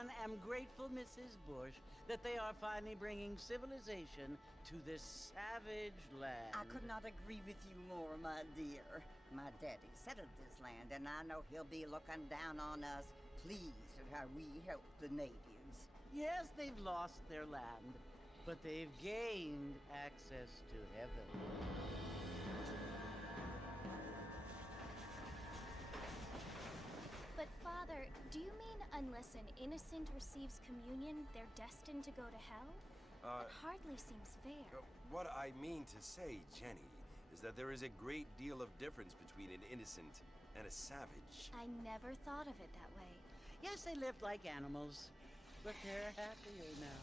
one am grateful, Mrs. Bush, that they are finally bringing civilization to this savage land. I could not agree with you more, my dear. My daddy settled this land, and I know he'll be looking down on us, pleased at how we help the natives. Yes, they've lost their land, but they've gained access to heaven. But Father, do you mean unless an innocent receives communion, they're destined to go to hell? It hardly seems fair. What I mean to say, Jenny, is that there is a great deal of difference between an innocent and a savage. I never thought of it that way. Yes, they lived like animals, but they're happier now.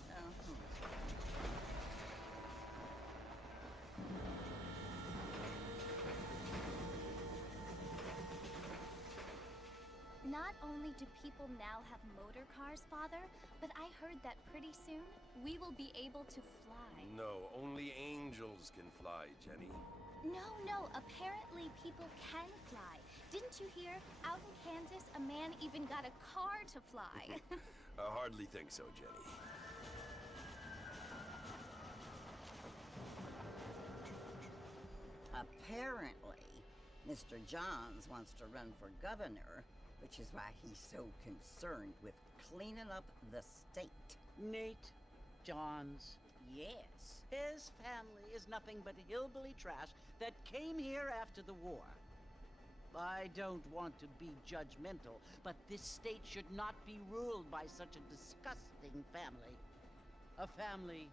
Not only do people now have motor cars, Father, but I heard that pretty soon we will be able to fly. No, only angels can fly, Jenny. No, apparently people can fly. Didn't you hear? Out in Kansas, a man even got a car to fly. I hardly think so, Jenny. Apparently, Mr. Johns wants to run for governor, which is why he's so concerned with cleaning up the state. Nate Johns. Yes. His family is nothing but hillbilly trash that came here after the war. I don't want to be judgmental, but this state should not be ruled by such a disgusting family. A family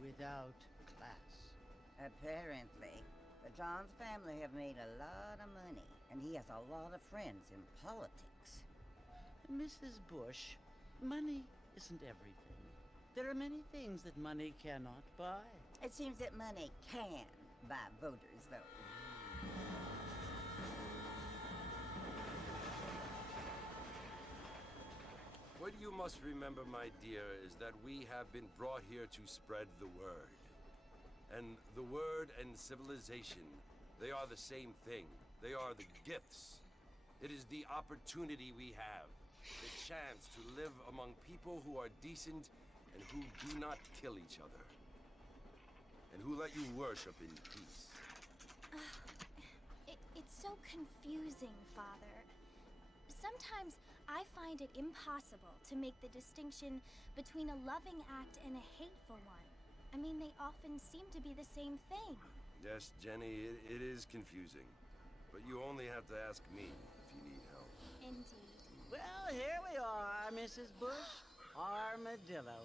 without class. Apparently. The Johns family have made a lot of money, and he has a lot of friends in politics. Mrs. Bush, money isn't everything. There are many things that money cannot buy. It seems that money can buy voters, though. What you must remember, my dear, is that we have been brought here to spread the word. And the word and civilization, they are the same thing. They are the gifts. It is the opportunity we have, the chance to live among people who are decent and who do not kill each other, and who let you worship in peace. It's so confusing, Father. Sometimes I find it impossible to make the distinction between a loving act and a hateful one. I mean, they often seem to be the same thing. Yes, Jenny, it is confusing. But you only have to ask me if you need help. Indeed. Well, here we are, Mrs. Bush. Armadillo.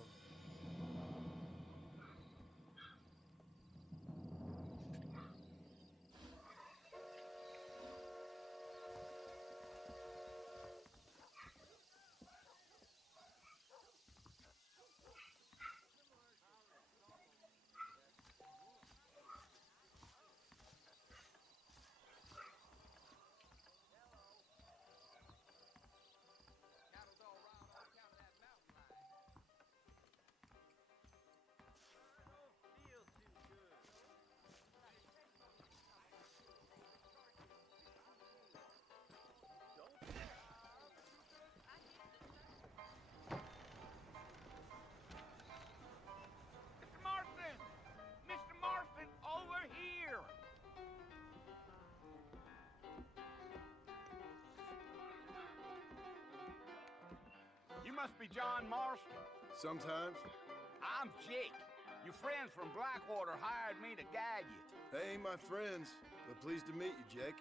Over here! You must be John Marston. Sometimes. I'm Jake. Your friends from Blackwater hired me to guide you. They ain't my friends, but pleased to meet you, Jake.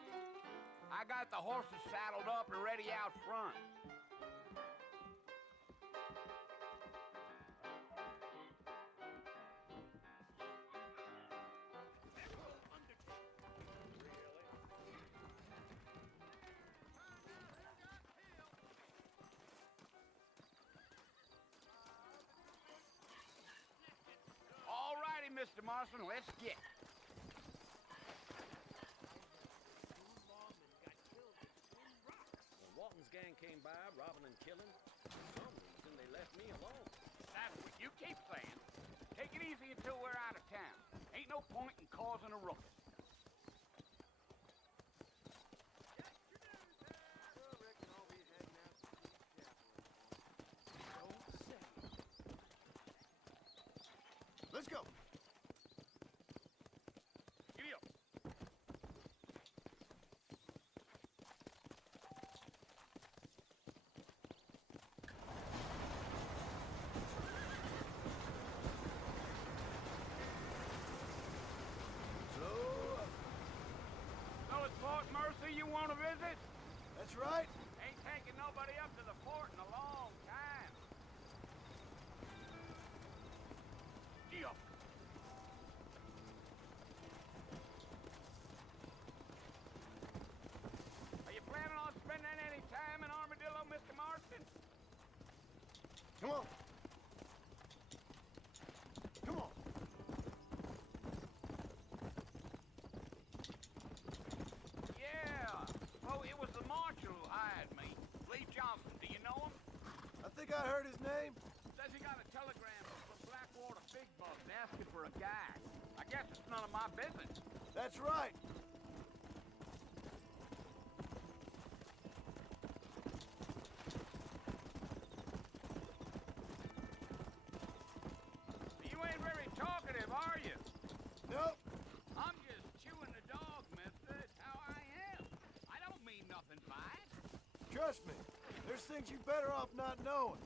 I got the horses saddled up and ready out front. All righty, Mr. Marston, let's get. Walton's gang came by, robbing and killing. For some reason, they left me alone. That's what you keep saying. Take it easy until we're out of town. Ain't no point in causing a ruckus. Let's go. Giddy up. So it's Fort Mercy you want to visit? That's right. Ain't taking nobody up to the fort in a long time. Gee up. Are you planning on spending any time in Armadillo, Mr. Marston? Come on. Come on. Yeah. Oh, it was the marshal who hired me. Lee Johnson, do you know him? I think I heard his name. Says he got a telegram from Blackwater Big Bucks asking for a guy. I guess it's none of my business. That's right. You ain't very talkative, are you? Nope. I'm just chewing the dog, mister. It's how I am. I don't mean nothing by it. Trust me. There's things you better off not knowing.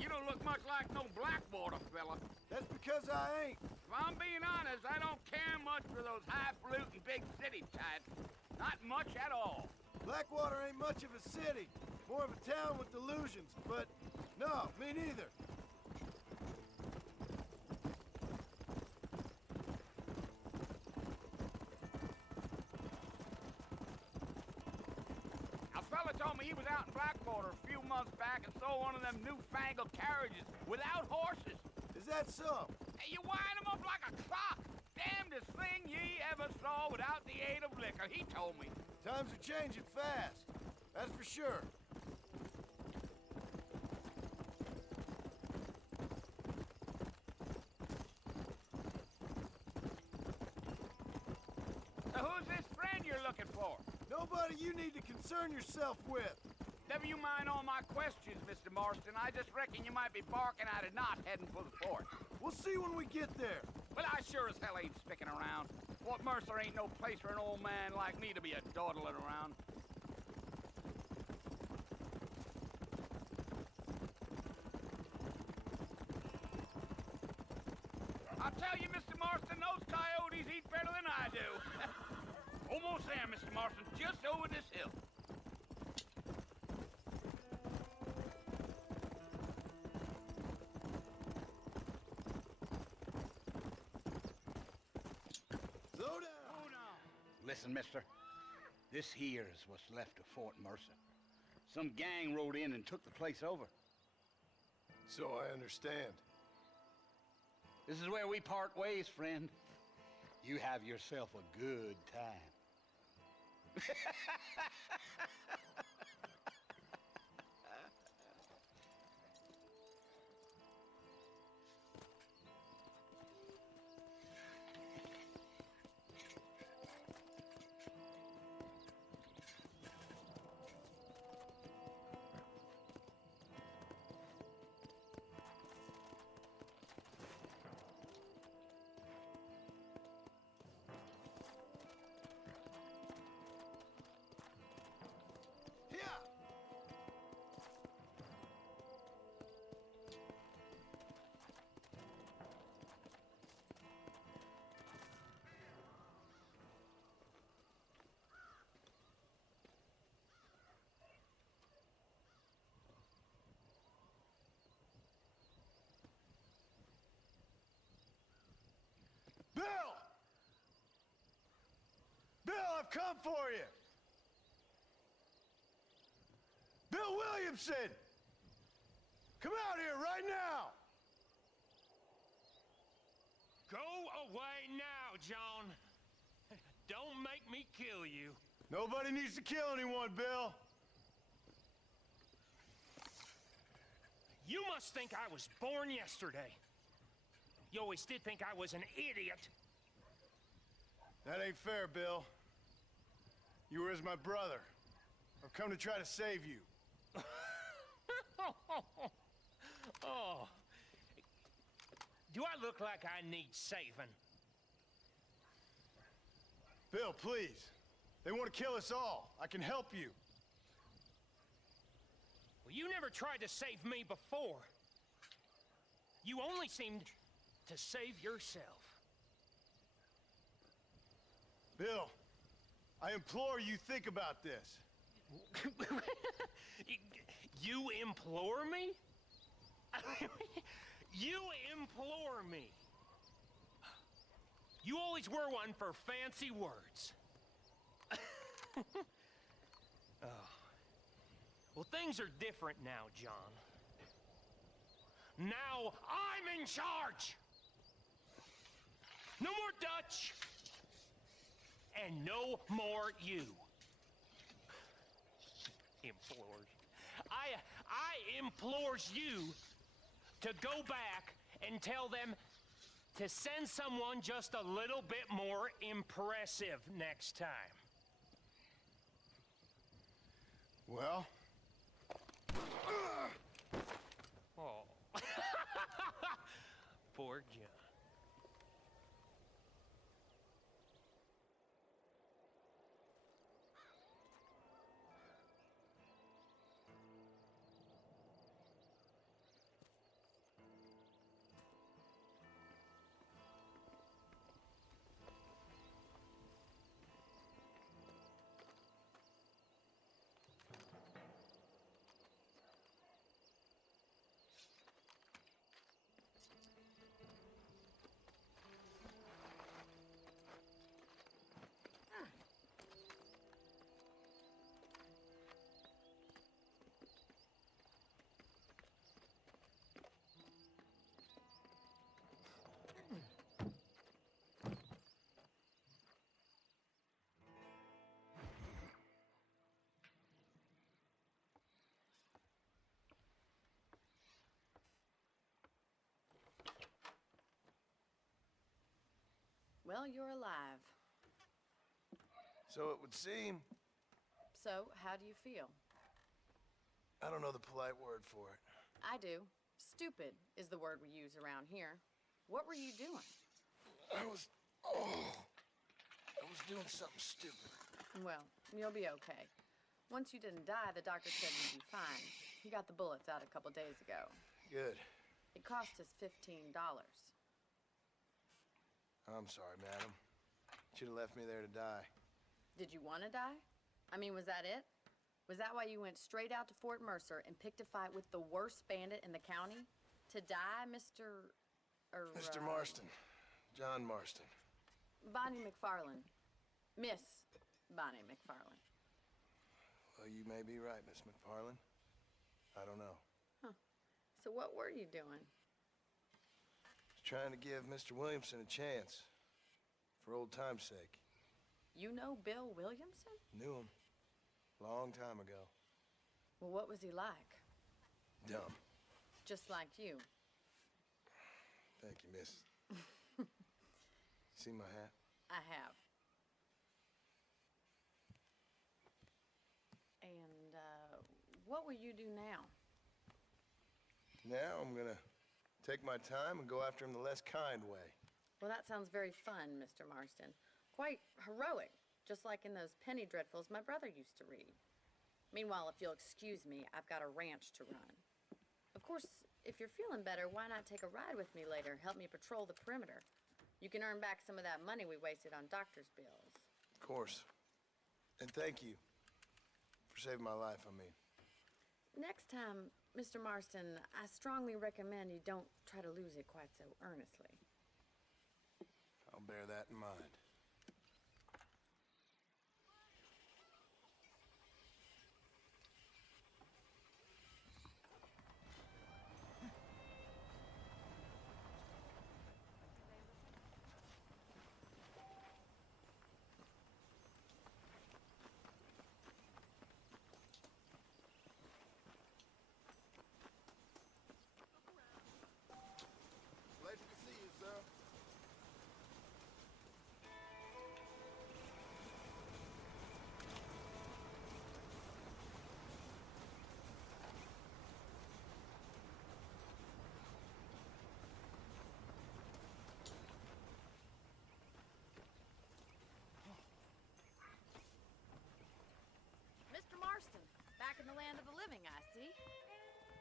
You don't look much like no Blackwater fella. That's because I ain't. If I'm being honest, I don't care much for those highfalutin big city types. Not much at all. Blackwater ain't much of a city. More of a town with delusions, but no, me neither. A fella told me he was out in Blackwater a few months back and saw one of them newfangled carriages without horses. Is that so? Hey, you wind 'em up like a clock. Damnedest thing ye ever saw without the aid of liquor, he told me. Times are changing fast. That's for sure. So who's this friend you're looking for? Nobody you need to concern yourself with. Never you mind all my questions, Mr. Marston. I just reckon you might be barking at a knot heading for the fort. We'll see when we get there. Well, I sure as hell ain't sticking around. Fort Mercer ain't no place for an old man like me to be a dawdling around. I'll tell you, Mr. Marston, those coyotes eat better than I do. Almost there, Mr. Marston, just over this hill. Slow down. Hold on. Listen, mister. This here is what's left of Fort Mercer. Some gang rode in and took the place over. So I understand. This is where we part ways, friend. You have yourself a good time. Bill! Bill, I've come for you! Bill Williamson! Come out here right now! Go away now, John. Don't make me kill you. Nobody needs to kill anyone, Bill. You must think I was born yesterday. You always did think I was an idiot. That ain't fair, Bill. You were as my brother. I've come to try to save you. Oh. Do I look like I need saving? Bill, please. They want to kill us all. I can help you. Well, you never tried to save me before. You only seemed to save yourself. Bill, I implore you think about this. You implore me? You implore me. You always were one for fancy words. Oh. Well, things are different now, John. Now I'm in charge! No more Dutch! And no more you. Implores. I implores you to go back and tell them to send someone just a little bit more impressive next time. Well? Oh. Poor John. Well, you're alive. So it would seem. So, how do you feel? I don't know the polite word for it. I do. Stupid is the word we use around here. What were you doing? I was doing something stupid. Well, you'll be okay. Once you didn't die, the doctor said you'd be fine. He got the bullets out a couple days ago. Good. It cost us $15. I'm sorry, madam. Should have left me there to die. Did you want to die? I mean, was that it? Was that why you went straight out to Fort Mercer and picked a fight with the worst bandit in the county? To die, Mr. Mr. Marston. John Marston. Bonnie McFarland. Miss Bonnie McFarland. Well, you may be right, Miss McFarland. I don't know. Huh. So what were you doing? Trying to give Mr. Williamson a chance. For old time's sake. You know Bill Williamson? Knew him. Long time ago. Well, what was he like? Dumb. Just like you. Thank you, miss. See my hat? I have. And, what will you do now? Now I'm gonna take my time and go after him the less kind way. Well, that sounds very fun, Mr. Marston. Quite heroic, just like in those penny dreadfuls my brother used to read. Meanwhile, if you'll excuse me, I've got a ranch to run. Of course, if you're feeling better, why not take a ride with me later? Help me patrol the perimeter. You can earn back some of that money we wasted on doctor's bills. Of course. And thank you for saving my life, I mean. Next time, Mr. Marston, I strongly recommend you don't try to lose it quite so earnestly. I'll bear that in mind. Pleasure to see you, sir.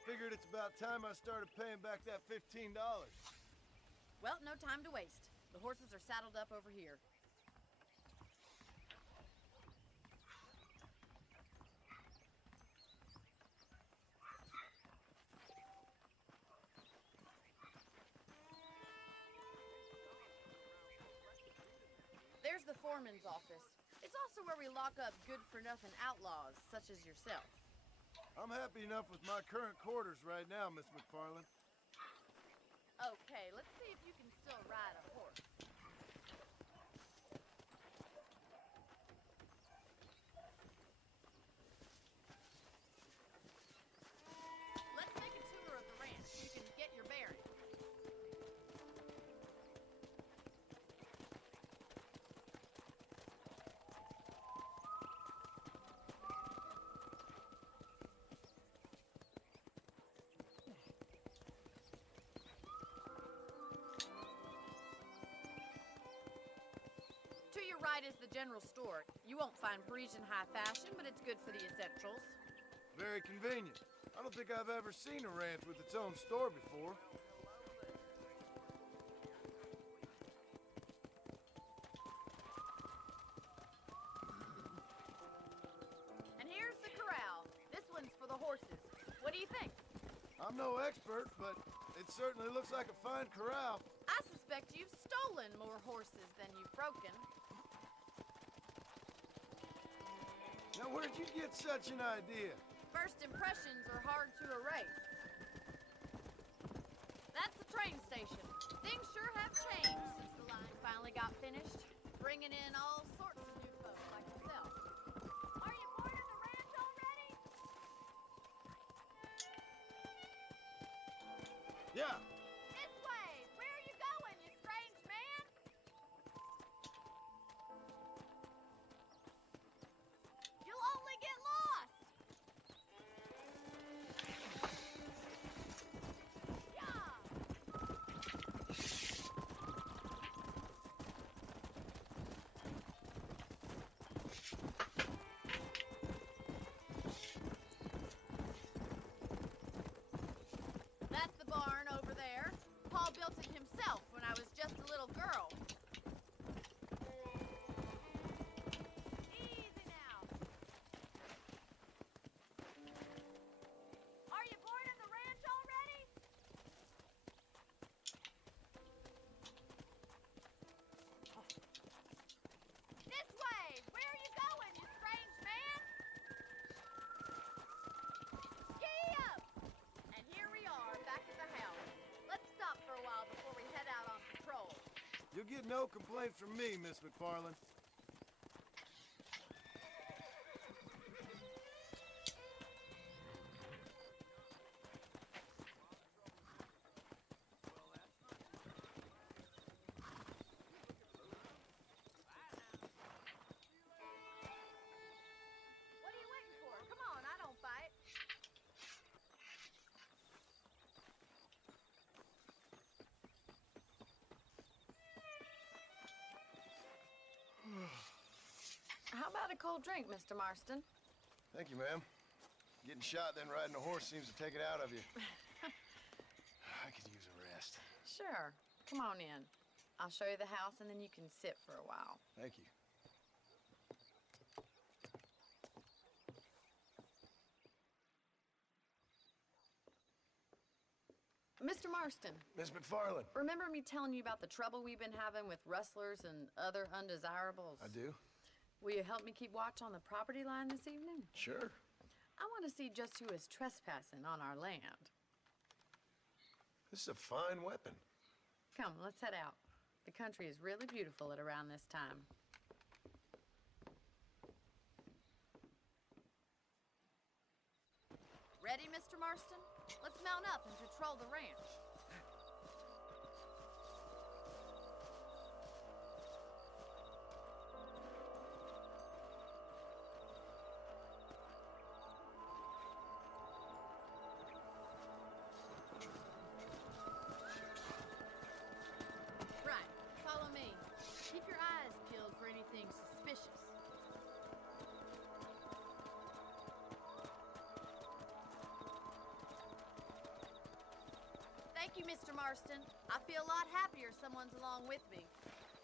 Figured it's about time I started paying back that $15. Well, no time to waste. The horses are saddled up over here. There's the foreman's office. It's also where we lock up good-for-nothing outlaws, such as yourself. I'm happy enough with my current quarters right now, Miss McFarland. Okay, let's see if you can still ride a horse. Let's make a tour of the ranch so you can get your bearings. To your right is the general store. You won't find Parisian high fashion, but it's good for the essentials. Very convenient. I don't think I've ever seen a ranch with its own store before. And here's the corral. This one's for the horses. What do you think? I'm no expert, but it certainly looks like a fine corral. I suspect you've stolen more horses than you've broken. Now, where'd you get such an idea? First impressions are hard to erase. That's the train station. Things sure have changed since the line finally got finished, bringing in all sorts of new folks like yourself. Are you bored of the ranch already? Yeah. This way! Where are you going, you strange man? You'll only get lost! Yeah! That's the barn over there. Paul built it himself when I was just a little girl. Easy now. Are you bored of the ranch already? This way! Where are you going, you strange man? Gee up! And here we are, back at the house. Let's stop for a while before we head out on patrol. You'll get no complaints from me, Miss McFarland. What are you waiting for? Come on, I don't bite. How about a cold drink, Mr. Marston? Thank you, ma'am. Getting shot, then riding a horse seems to take it out of you. I could use a rest. Sure. Come on in. I'll show you the house and then you can sit for a while. Thank you. Mr. Marston, Miss McFarland. remember me telling you about the trouble we've been having with rustlers and other undesirables? I do? Will you help me keep watch on the property line this evening? Sure. I want to see just who is trespassing on our land. This is a fine weapon. Come, let's head out. The country is really beautiful at around this time. Ready, Mr. Marston? Let's mount up and patrol the ranch. Right, follow me. Keep your eyes peeled for anything suspicious. you, Mr. Marston. I feel a lot happier someone's along with me.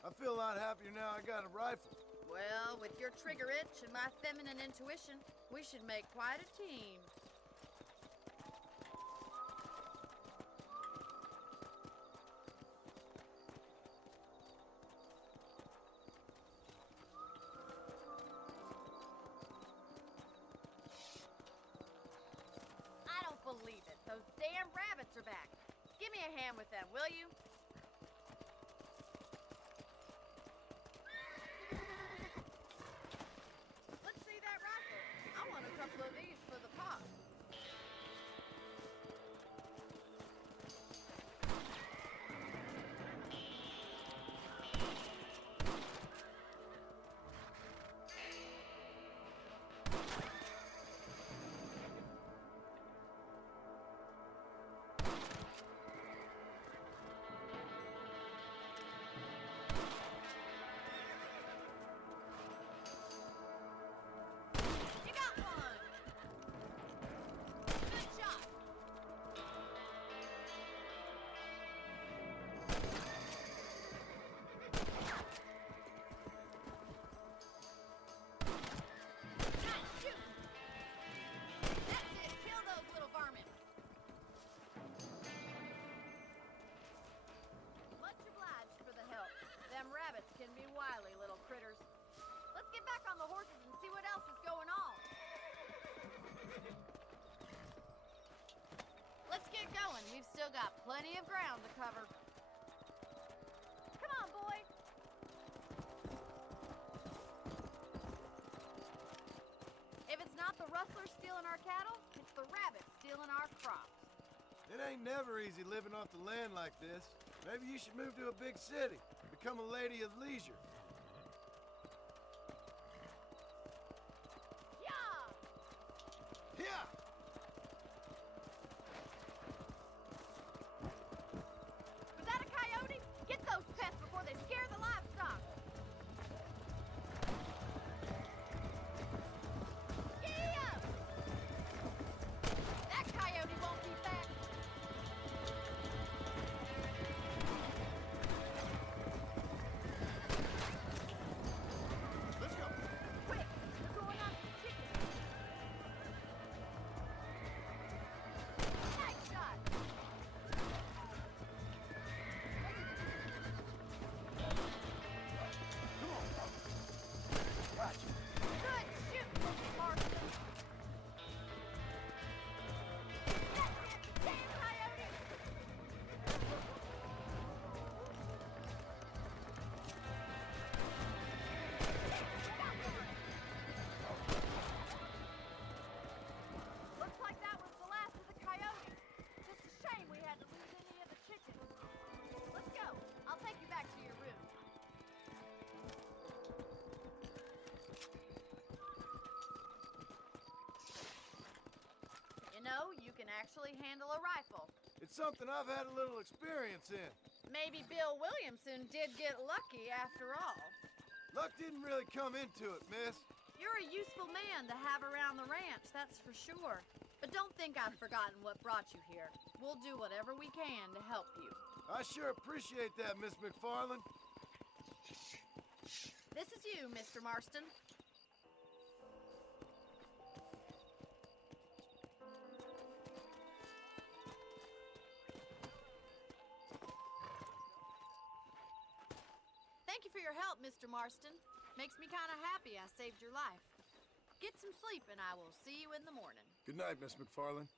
I feel a lot happier now I got a rifle. Well, with your trigger itch and my feminine intuition, we should make quite a team. I don't believe it. Those damn rabbits are back. Give me a hand with them, will you? Let's see that rifle. I want a couple of these for the pot. You got one! Good shot! Nice shooting! That's it! Kill those little varmints! Much obliged for the help. Them rabbits can be wily little critters. Let's get back on the horses and see what else is going on. Let's get going. We've still got plenty of ground to cover. Come on, boy. If it's not the rustlers stealing our cattle, it's the rabbits stealing our crops. It ain't never easy living off the land like this. Maybe you should move to a big city. Become a lady of leisure. Yeah! Yeah! Was that a coyote? Get those pests before they scare the livestock. Yeah! That coyote won't be back. Let's go. Quick, we're going after the chickens. Nice shot. Come on. Watch it. Good shoot, Mr. Marston. That's it, damn coyote. Looks like that was the last of the coyotes. Just a shame we had to lose any of the chickens. Let's go. I'll take you back to your room. You know, you can actually handle a rifle. It's something I've had a little experience in. Maybe Bill Williamson did get lucky after all. Luck didn't really come into it, miss. You're a useful man to have around the ranch, that's for sure. But don't think I've forgotten what brought you here. We'll do whatever we can to help you. I sure appreciate that, Miss McFarland. This is you, Mr. Marston. Thank you for your help, Mr. Marston. Makes me kind of happy I saved your life. Get some sleep and I will see you in the morning. Good night, Miss McFarland.